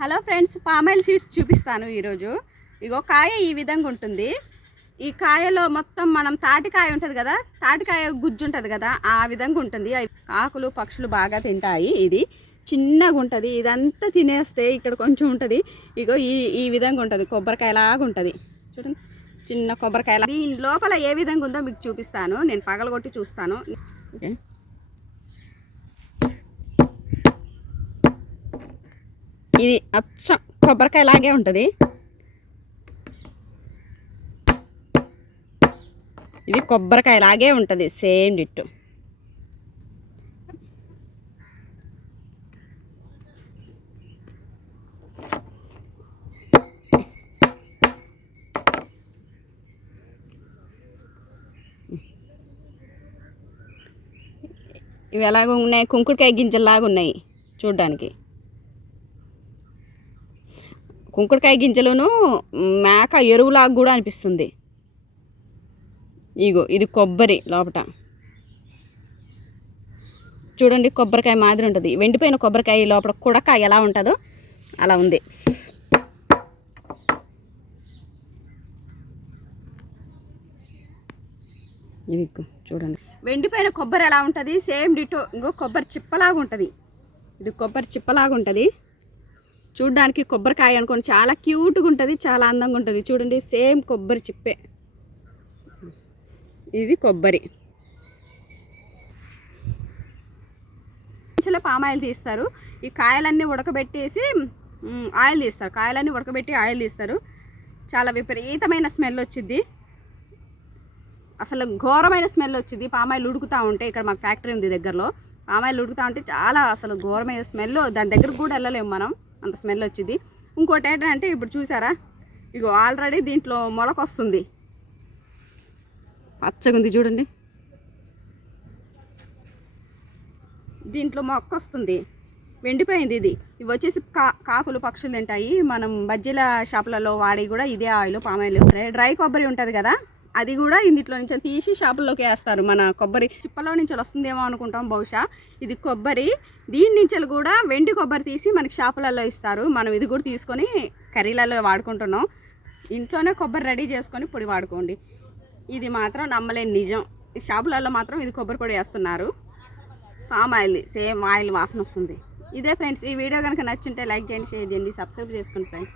Hello friends palm oil seeds చూపిస్తాను ఈరోజు. ఇగో కాయ ఈ విధంగా ఉంటుంది. ఈ కాయలో మొత్తం మనం తాటికాయ ఉంటుంది కదా తాటికాయ గుజ్జు ఉంటుంది కదా ఆ విధంగా ఉంటుంది. ఆకులు పక్షులు బాగా తింటాయి ఇది. చిన్నగా ఉంటుంది. ఇదంతా తినేస్తే ఇక్కడ కొంచెం ఉంటుంది. ఇగో ఈ ఈ విధంగా ఉంటుంది. కొబ్బరికాయలాగా ఉంటుంది. చూడండి చిన్న కొబ్బరికాయలా. దీని లోపల ఏ విధంగా ఉందో మీకు చూపిస్తాను. నేను పగలగొట్టి చూస్తాను. ఓకే. ఇది అచ్చం. కొబ్బరికాయ లాగే ఉంటుంది. ఇది కొబ్బరికాయ లాగే ఉంటుంది. Same ditto. ఇవి ఎలాగ ఉన్నాయి? కుంకుడుకాయ గింజల్లాగా ఉన్నాయి చూడ్డానికి. కుంకుడుకాయ గింజలను మేక ఎరువులాగా కూడా అనిపిస్తుంది. ఇగో ఇది కొబ్బరి లోపట. చూడండి కొబ్బరికాయ మాదిరి ఉంటుంది. వెండిపోయిన కొబ్బరికాయ లోపల కుడక ఎలా ఉంటుందో అలా ఉంది. ఇది చూడండి. వెండిపోయిన కొబ్బరి ఎలా ఉంటుంది? సేమ్ డిటో ఇంకో కొబ్బరి చిప్పలాగా ఉంటుంది. ఇది కొబ్బరి చిప్పలాగా ఉంటుంది. చూడ్డానికి కొబ్బరికాయ అనుకోండి చాలా క్యూట్గా ఉంటుంది చాలా అందంగా ఉంటుంది. చూడండి సేమ్ కొబ్బరి చిప్పే. ఇది కొబ్బరి. మంచిలో పామాయిల్ తీస్తారు. ఈ కాయలన్నీ ఉడకబెట్టేసి ఆయిల్ తీస్తారు. కాయలన్నీ ఉడకబెట్టి ఆయిల్ తీస్తారు. చాలా విపరీతమైన స్మెల్ వచ్చింది అసలు ఘోరమైన స్మెల్ వచ్చింది పామాయిల్ ఉడుకుతూ ఉంటే ఇక్కడ మాకు ఫ్యాక్టరీ ఉంది దగ్గరలో. పామాయిల్ ఉడుకుతూ ఉంటే చాలా అసలు ఘోరమైన స్మెల్. దాని దగ్గరకు కూడా వెళ్ళలేము మనం. అంత స్మెల్ వచ్చింది. ఇంకోటి ఏంటంటే ఇప్పుడు చూసారా? ఇగో ఆల్రెడీ దీంట్లో మొలక వస్తుంది. పచ్చగా ఉంది చూడండి. దీంట్లో మొక్క వస్తుంది. వెండిపోయింది ఇది. ఇవి వచ్చేసి కా కాకులు పక్షులు తింటాయి. మనం బజ్జీల షాపులలో వాడి కూడా ఇదే ఆయిల్ పామాయిల్ డ్రై కొబ్బరి ఉంటుంది కదా? అది కూడా ఇందులో నుంచి తీసి షాపుల్లోకి వేస్తారు. మన కొబ్బరి చిప్పలో నుంచి వస్తుందేమో అనుకుంటాం బహుశా. ఇది కొబ్బరి. దీని నుంచి కూడా వెండి కొబ్బరి తీసి మనకి షాపులలో ఇస్తారు. మనం ఇది కూడా తీసుకొని కర్రీలలో వాడుకుంటున్నాం. ఇంట్లోనే కొబ్బరి రెడీ చేసుకొని పొడి వాడుకోండి. ఇది మాత్రం నమ్మలేని నిజం. ఈ షాపులలో మాత్రం ఇది కొబ్బరి పొడి వేస్తున్నారు. పామ్ ఆయిల్ సేమ్ ఆయిల్ వాసన వస్తుంది. ఇదే ఫ్రెండ్స్ ఈ వీడియో కనుక నచ్చుంటే లైక్ చేయండి షేర్ చేయండి సబ్స్క్రైబ్ చేసుకోండి ఫ్రెండ్స్.